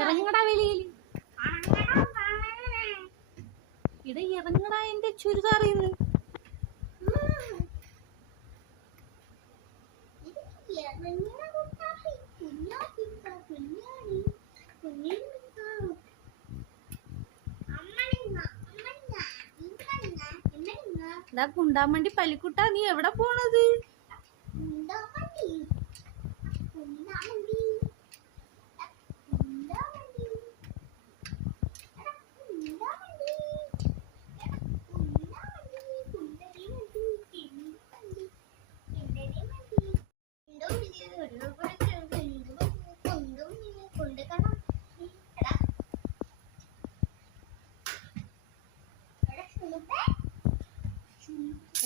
ഇറങ്ങടാ വെളിയിൽ. ഇട ഇറങ്ങടാ എന്റെ ചുരിദാറിന്ന്. കുണ്ടാമണ്ടി പലിക്കുട്ടാ, നീ എവിടെ പോണത്?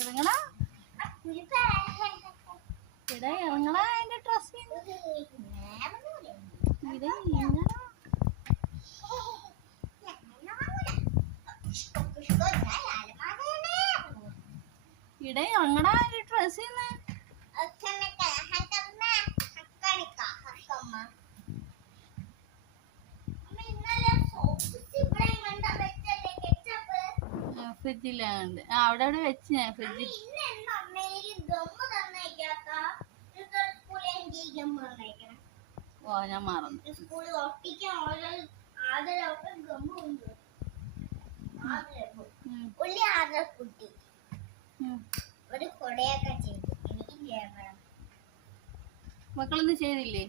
ഇറങ്ങടാ, ഇടാ ഇറങ്ങടാ എന്റെ ഡ്രസ്സിൽ. ഇട ഇറങ്ങടാ എന്റെ ഡ്രസ്സിന്ന്. ഫ്രിഡ്ജിലാണ്ട് അവിടെ അവിടെ വെച്ച് ഞാൻ ഫ്രിഡ്ജിൽ. ഓ ഞാൻ മറന്നു. മക്കളൊന്നും ചെയ്തില്ലേ?